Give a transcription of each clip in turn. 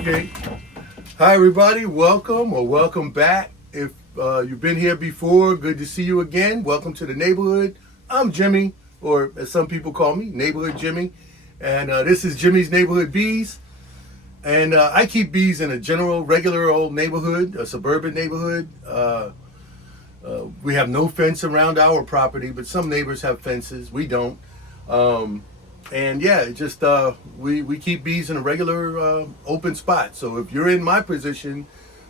Okay. Hi, everybody. Welcome or welcome back. If you've been here before, good to see you again. Welcome to the neighborhood. I'm Jimmy, or as some people call me, Neighborhood Jimmy. And this is Jimmy's Neighborhood Bees. And I keep bees in a general, regular old neighborhood, a suburban neighborhood. We have no fence around our property, but some neighbors have fences. We don't. And yeah, just we keep bees in a regular open spot. So if you're in my position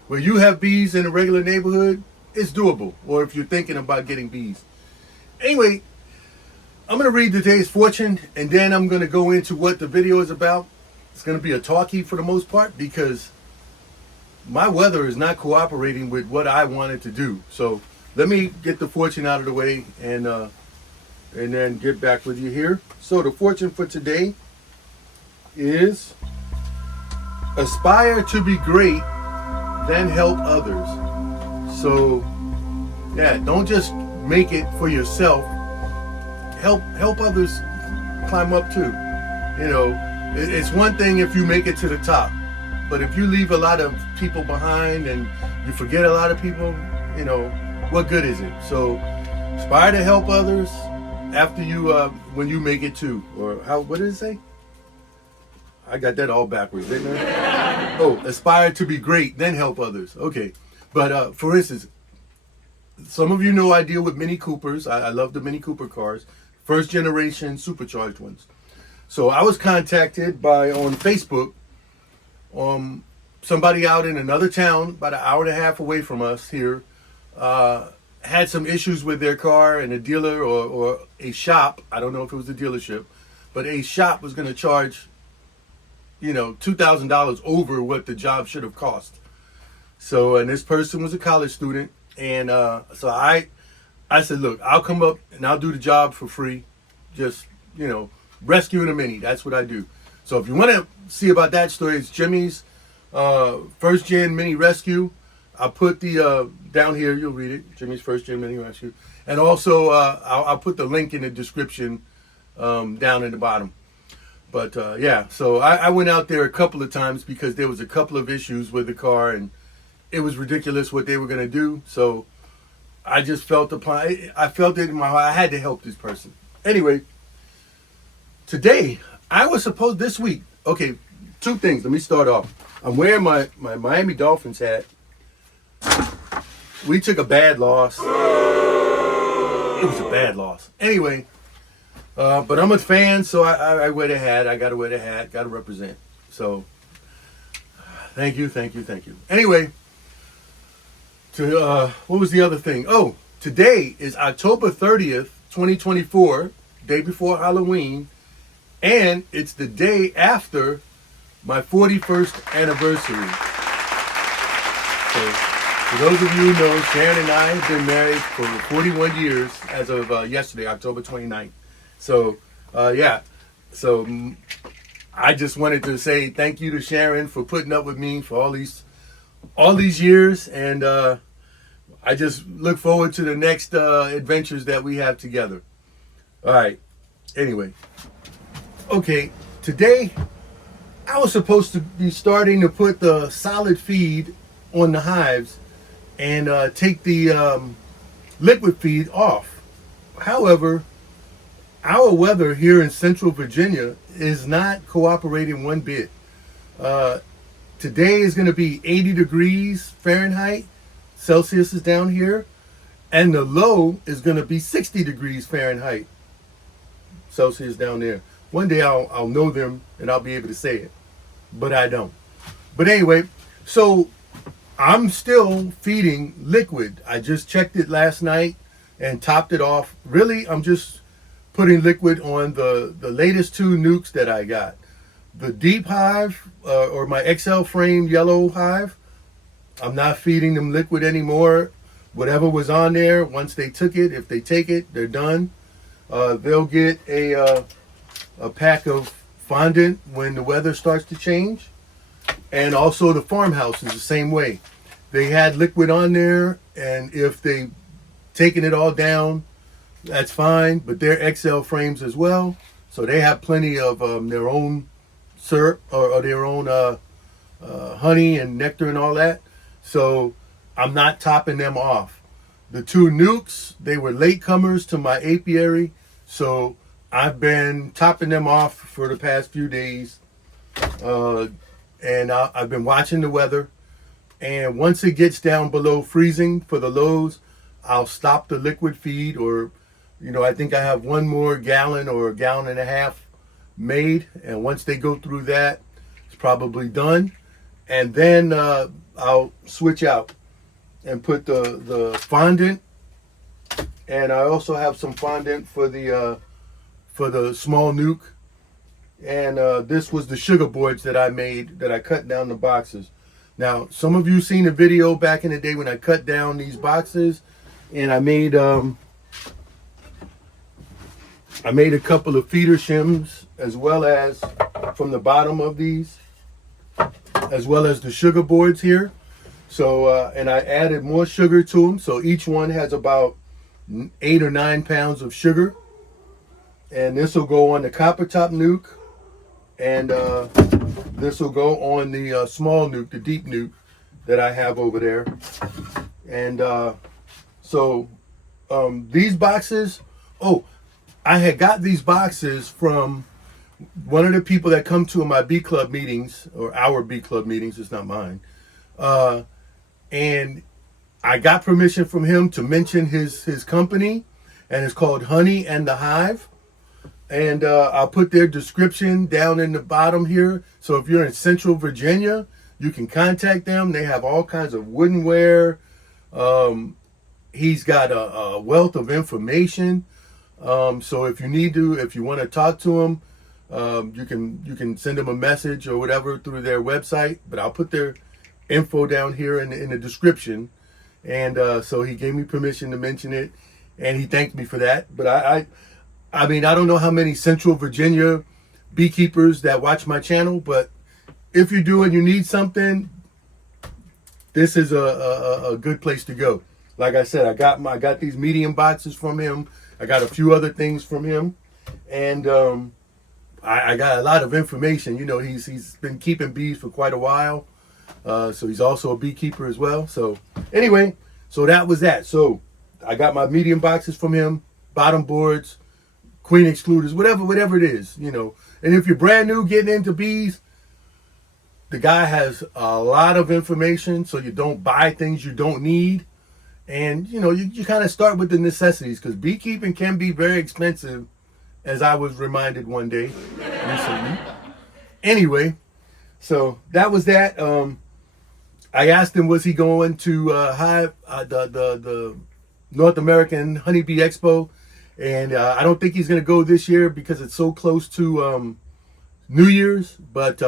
where you have bees in a regular neighborhood, it's doable. Or if you're thinking about getting bees. Anyway, I'm going to read today's fortune, and then I'm going to go into what the video is about. It's going to be a talkie for the most part because my weather is not cooperating with what I wanted to do. So let me get the fortune out of the way and then get back with you here. So the fortune for today is aspire to be great, then help others. So yeah, don't just make it for yourself. Help others climb up too. You know, it's one thing if you make it to the top, but if you leave a lot of people behind and you forget a lot of people, you know, what good is it? So aspire to help others after you when you make it too. Or how, what did it say? I got that all backwards, didn't I? Oh, aspire to be great, then help others. Okay. But for instance, some of you know I deal with Mini Coopers. I love the Mini Cooper cars, first generation supercharged ones. So I was contacted on Facebook, somebody out in another town, about an hour and a half away from us here, had some issues with their car, and a dealer or a shop, I don't know if it was a dealership, but a shop was going to charge, you know, $2,000 over what the job should have cost. So, and this person was a college student, and so I said, look, I'll come up and I'll do the job for free, just, you know, rescuing a Mini. That's what I do. So if you want to see about that story, it's Jimmy's first gen Mini Rescue. I'll put the down here, you'll read it, Jimmy's first gen Mini Rescue. And also I'll put the link in the description down in the bottom. But yeah, so I went out there a couple of times because there was a couple of issues with the car and it was ridiculous what they were going to do. So I just felt I felt it in my heart. I had to help this person. Anyway, today, I was supposed this week. Okay, two things. Let me start off. I'm wearing my Miami Dolphins hat. We took a bad loss. It was a bad loss. Anyway, but I'm a fan, so I wear the hat. I got to wear the hat. Got to represent. So, thank you. Anyway, what was the other thing? Oh, today is October 30th, 2024, day before Halloween. And it's the day after my 41st anniversary. So, for those of you who know, Sharon and I have been married for 41 years as of yesterday, October 29th. So, yeah. So, I just wanted to say thank you to Sharon for putting up with me for all these years. And I just look forward to the next adventures that we have together. All right. Anyway. Okay, today I was supposed to be starting to put the solid feed on the hives and take the liquid feed off. However, our weather here in Central Virginia is not cooperating one bit. Today is going to be 80 degrees Fahrenheit, Celsius is down here, and the low is going to be 60 degrees Fahrenheit, Celsius down there. One day I'll know them and I'll be able to say it, but I don't. But anyway, so I'm still feeding liquid. I just checked it last night and topped it off. Really, I'm just putting liquid on the latest two nukes that I got. The deep hive or my XL frame yellow hive, I'm not feeding them liquid anymore. Whatever was on there, once they took it, if they take it, they're done. They'll get a pack of fondant when the weather starts to change. And also the farmhouse is the same way. They had liquid on there, and if they taken it all down, that's fine, but they're XL frames as well, so they have plenty of their own syrup or their own honey and nectar and all that. So I'm not topping them off. The two nukes, they were latecomers to my apiary, so I've been topping them off for the past few days, and I've been watching the weather. And once it gets down below freezing for the lows, I'll stop the liquid feed, or, I think I have one more gallon or a gallon and a half made. And once they go through that, it's probably done. And then I'll switch out and put the fondant. And I also have some fondant for the small nuke. And this was the sugar boards that I made, that I cut down the boxes. Now, some of you seen a video back in the day when I cut down these boxes, and I made a couple of feeder shims, as well as from the bottom of these, as well as the sugar boards here. So, and I added more sugar to them. So each one has about 8 or 9 pounds of sugar. And this will go on the copper top nuke. And this will go on the small nuke, the deep nuke that I have over there. And so these boxes, I had got these boxes from one of the people that come to my bee club meetings, or our bee club meetings, it's not mine. And I got permission from him to mention his company, and it's called Honey and the Hive. And I'll put their description down in the bottom here. So if you're in Central Virginia, you can contact them. They have all kinds of woodenware. He's got a wealth of information. So if you want to talk to him, you can send them a message or whatever through their website. But I'll put their info down here in the description. And so he gave me permission to mention it, and he thanked me for that. But I mean, I don't know how many Central Virginia beekeepers that watch my channel, but if you do and you need something, this is a good place to go. Like I said, I got these medium boxes from him. I got a few other things from him, and I got a lot of information. He's been keeping bees for quite a while, so he's also a beekeeper as well. So anyway, so that was that. So I got my medium boxes from him, bottom boards, queen excluders, whatever it is, And if you're brand new getting into bees, the guy has a lot of information, so you don't buy things you don't need. And, you kind of start with the necessities, because beekeeping can be very expensive, as I was reminded one day recently. Anyway, so that was that. I asked him, was he going to Hive, the North American Honeybee Expo? And I don't think he's going to go this year because it's so close to New Year's. But,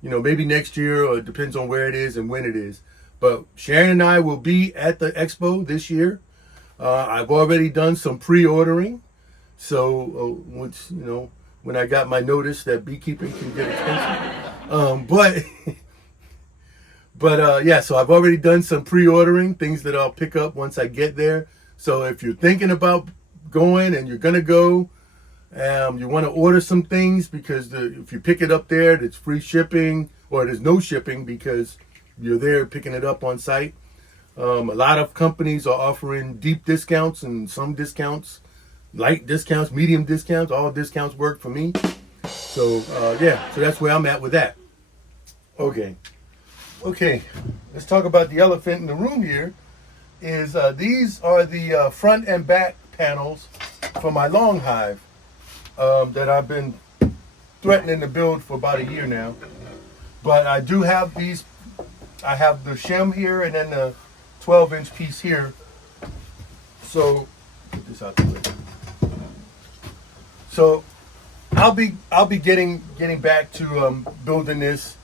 maybe next year, or it depends on where it is and when it is. But Sharon and I will be at the Expo this year. I've already done some pre-ordering. So, when I got my notice that beekeeping can get expensive. But yeah, so I've already done some pre-ordering, things that I'll pick up once I get there. So if you're thinking about going and you're gonna go, you want to order some things, because if you pick it up there, it's free shipping, or there's no shipping because you're there picking it up on site. A lot of companies are offering deep discounts, and some discounts, light discounts, medium discounts. All discounts work for me. So yeah, so that's where I'm at with that. Okay, let's talk about the elephant in the room here. These are the front and back panels for my long hive that I've been threatening to build for about a year now. But I do have these. I have the shim here, and then the 12-inch piece here. So get this out the way. So I'll be getting back to building this,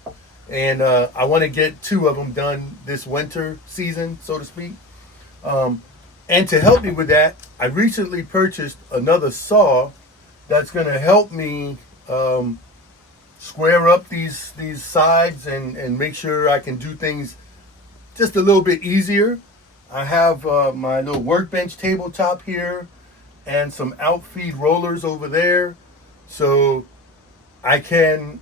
and I want to get 2 of them done this winter season, so to speak. And to help me with that, I recently purchased another saw that's going to help me square up these sides and make sure I can do things just a little bit easier. I have my little workbench tabletop here and some outfeed rollers over there, so I can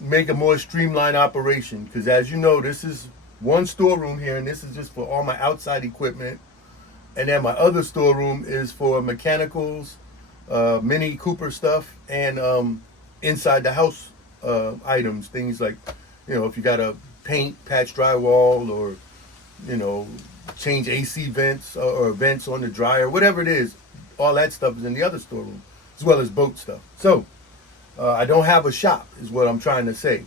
make a more streamlined operation. Because as you know, this is one storeroom here, and this is just for all my outside equipment. And then my other storeroom is for mechanicals, Mini Cooper stuff, and inside the house items, things like, if you got to paint, patch drywall, or, change AC vents or vents on the dryer, whatever it is, all that stuff is in the other storeroom, as well as boat stuff. So I don't have a shop, is what I'm trying to say.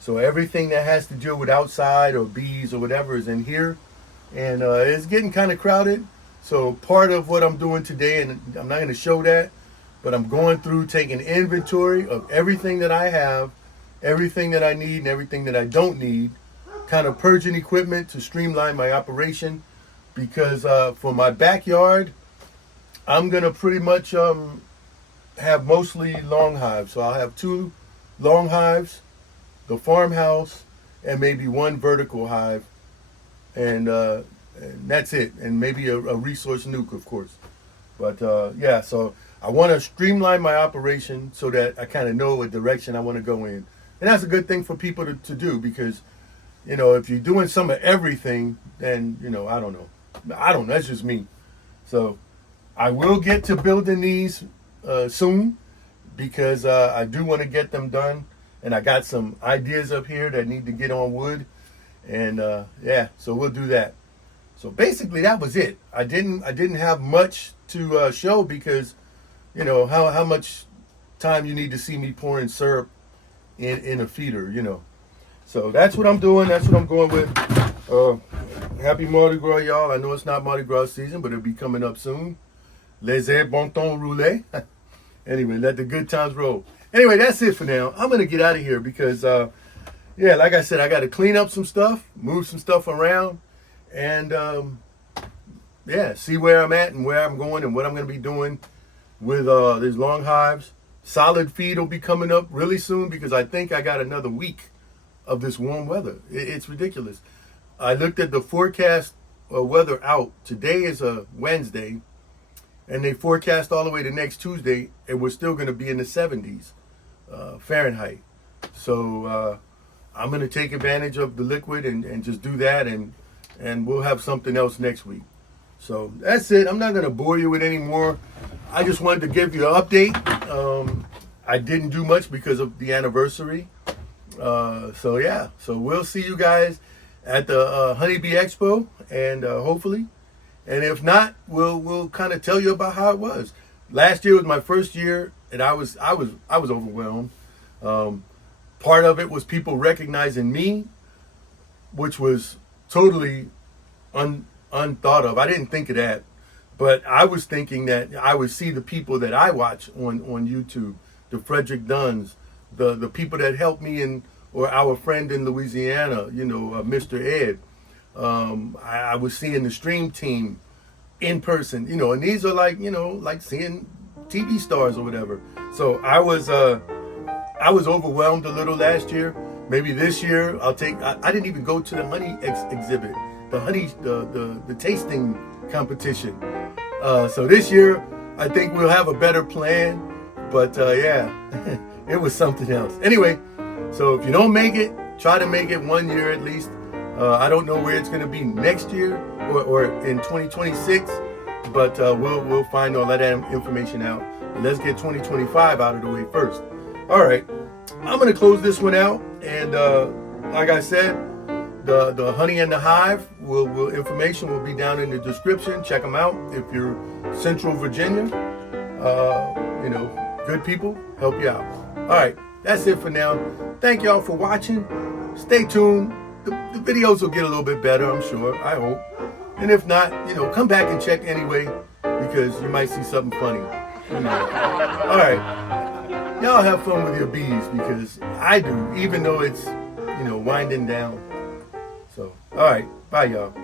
So everything that has to deal with outside or bees or whatever is in here, and it's getting kind of crowded. So part of what I'm doing today, and I'm not going to show that, but I'm going through taking inventory of everything that I have, everything that I need and everything that I don't need, kind of purging equipment to streamline my operation, because for my backyard, I'm going to pretty much have mostly long hives. So I'll have 2 long hives, the farmhouse, and maybe 1 vertical hive, and that's it, and maybe a resource nuke, of course. But yeah, so I want to streamline my operation so that I kind of know what direction I want to go in. And that's a good thing for people to do, because, if you're doing some of everything, then, I don't know. That's just me. So I will get to building these soon, because I do want to get them done. And I got some ideas up here that need to get on wood. And yeah, so we'll do that. So basically that was it. I didn't have much to show, because how much time you need to see me pouring syrup in a feeder, So that's what I'm doing. That's what I'm going with. Happy Mardi Gras, y'all. I know it's not Mardi Gras season, but it'll be coming up soon. Les bon temps rouler. Anyway, let the good times roll. Anyway, that's it for now. I'm going to get out of here because, yeah, like I said, I got to clean up some stuff, move some stuff around, and, yeah, see where I'm at and where I'm going and what I'm going to be doing with these long hives. Solid feed will be coming up really soon, because I think I got another week of this warm weather. It's ridiculous. I looked at the forecast weather out. Today is a Wednesday, and they forecast all the way to next Tuesday, and we're still going to be in the 70s Fahrenheit. So I'm going to take advantage of the liquid and just do that, and we'll have something else next week. So that's it. I'm not going to bore you with any more. I just wanted to give you an update. I didn't do much because of the anniversary. So yeah, so we'll see you guys at the Honeybee Expo, and hopefully, and if not, we'll kind of tell you about how it was. Last year was my first year, and I was overwhelmed. Part of it was people recognizing me, which was totally unthought of. I didn't think of that, but I was thinking that I would see the people that I watch on YouTube, the Frederick Dunns, the people that helped me or our friend in Louisiana, Mr. Ed. I was seeing the stream team in person, and these are like seeing TV stars or whatever. So I was overwhelmed a little last year. Maybe this year I didn't even go to the honey exhibit, the honey, the tasting competition. So this year I think we'll have a better plan. But yeah, it was something else. Anyway, so if you don't make it, try to make it 1 year at least. I don't know where it's going to be next year or in 2026, but we'll find all that information out. Let's get 2025 out of the way first. All right, I'm going to close this one out, and like I said, the honey and the hive information will be down in the description. Check them out if you're Central Virginia. Good people help you out. All right, that's it for now. Thank y'all for watching. Stay tuned. The videos will get a little bit better, I'm sure. I hope. And if not, come back and check anyway, because you might see something funny. All right. Y'all have fun with your bees, because I do, even though it's, winding down. So, all right. Bye, y'all.